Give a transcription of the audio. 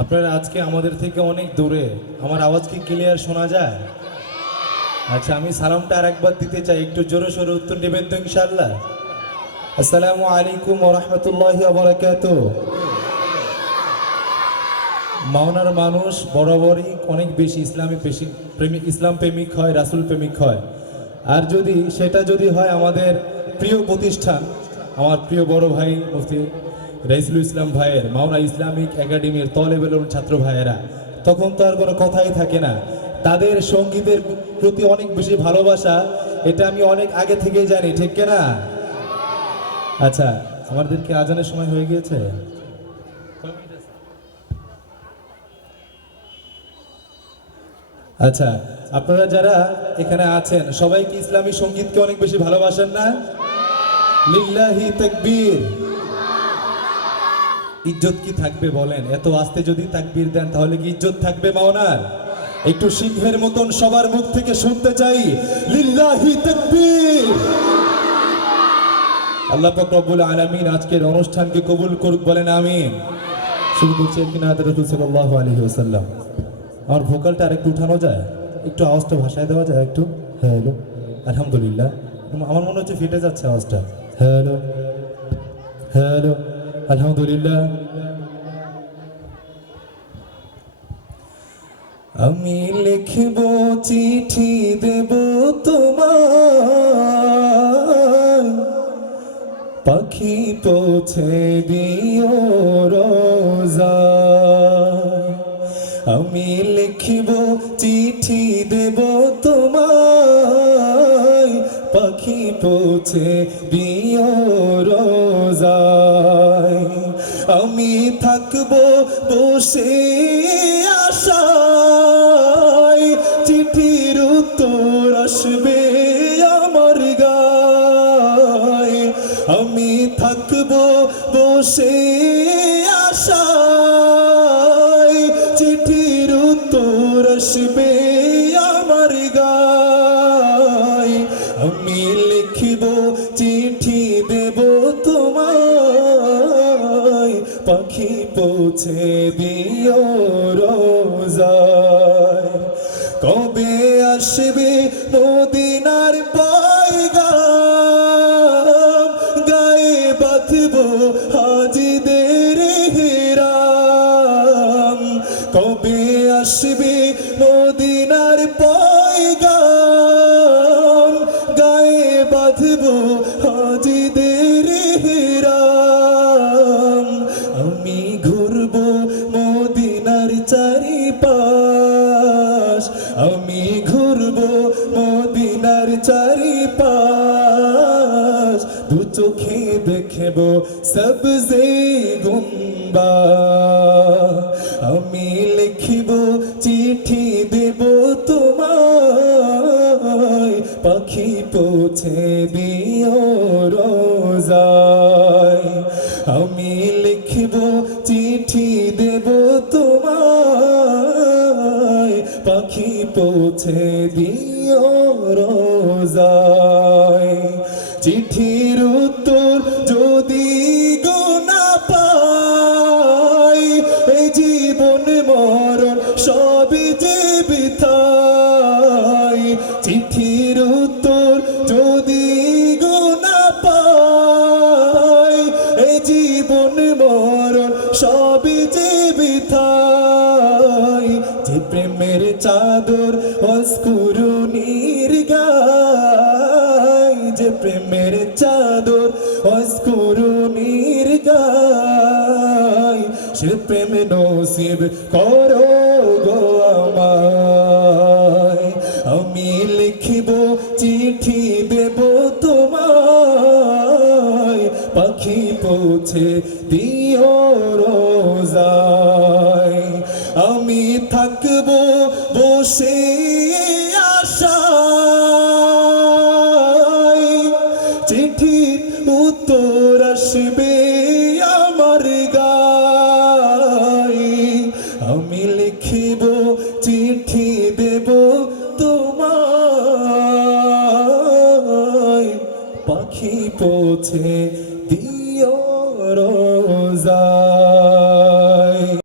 আপনারা আজকে আমাদের থেকে অনেক দূরে, আমার আওয়াজ কি ক্লিয়ার শোনা যায়? আচ্ছা, আমি সালামটা আরেকবার দিতে চাই, একটু জোরে সোরে উত্তর নেবেন তো ইনশাআল্লাহ। আসসালামু আলাইকুম ওয়া রাহমাতুল্লাহি ওয়া বারাকাতুহু। মাওনার মানুষ বরাবরই অনেক বেশি ইসলাম প্রেমিক হয়, রাসূল প্রেমিক হয়। আর সেটা যদি হয় আমাদের প্রিয় প্রতিষ্ঠান, আমার প্রিয় বড় ভাই মুফতি রাইসুল ইসলাম ভাইয়ের মাওনা ইসলামিক একাডেমির তলেবেল ছাত্র ভাইয়েরা, তখন তো আর কোনো কথাই থাকে না। তাদের সঙ্গীতের প্রতি অনেক বেশি ভালোবাসা, এটা আমি অনেক আগে থেকেই জানি, ঠিক কিনা? আচ্ছা, আমাদেরকে আজানের সময় হয়ে গিয়েছে। আচ্ছা, আপনারা যারা এখানে আছেন সবাই কি ইসলামী সঙ্গীতকে অনেক বেশি ভালোবাসেন না? লিল্লাহি তাকবীর। ইজ্জত কি থাকবে বলেন? এত আস্তে যদি তাকবীর দেন তাহলে কি ইজ্জত থাকবে মাওনার? একটু সিংহের মতন সবার মুখ থেকে শুনতে চাই, লিল্লাহি তাকবীর। আল্লাহ পাক রব্বুল আলামিন আজকের অনুষ্ঠানকে কবুল করুক, বলেন আমিন। শুরু করছি কিনা রাসূল সাল্লাল্লাহু আলাইহি ওয়াসাল্লাম। আমার ভোকালটা আরেকটু উঠানো যায়, একটু আওয়াজটা ভাষায় দেওয়া যায় একটু? হ্যালো, আলহামদুলিল্লাহ। আমার মনে হচ্ছে ফেটে যাচ্ছে আওয়াজটা। হ্যালো হ্যালো, আলহামদুলিল্লাহ। আমি লিখব চিঠি দেব তোমার, পাখি পৌঁছে দিও রোজায়। আমি লিখব চিঠি দেব তোমায়, পাখি পৌঁছে দিও রোজায়। আমি থাকব বসে আশায়, চিঠির উত্তর আসবে আমার গায়। আমি থাকব বসে আশায়, চিঠির উত্তর আসবে আমার গায়। আমি লিখব চিঠি দেব তোমায়, পাখি পৌঁছে দিও রোজায়। কবে আসবে মদিনার পয়গাম, গায়ে বাঁধব হাজিদের হিরাম। কবে আসবে মদিনার পয়গাম, গায়ে বাঁধব হাজিদের হিরাম। আমি ঘুরব মদিনার চারিপাশ, আমি ঘুরব মদিনার চারিপাশ। দু চোখে দেখব সবজে গুম্বা। আমি লিখব চিঠি দেব তোমায়, পাখি পৌঁছে দিও রোজায়। আমি লিখব চিঠি দেব তোমায়, পাখি পৌঁছে দিও রোজায়। চিঠির উত্তর যদি গো না পাই, এই জীবন মরণ সবই যে বৃথায়। চিঠির উত্তর যদি গো না পাই, এই জীবন মরণ সবই যে বৃথায়। যে প্রেমের চাদর অস্কুরুনির গায়, যে প্রেমের চাদর অস্কুরুনির গায়, সে প্রেম নসিব করো গো আমায়। আমি লিখব চিঠি দেব তোমায়, পাখি পৌঁছে দিও রোজায়। আমি থাকব বসে আশায়, চিঠির উত্তর আসবে আমার গায়। আমি লিখব চিঠি দেব তোমায়, পাখি পৌঁছে দিও রোজায়। রমজান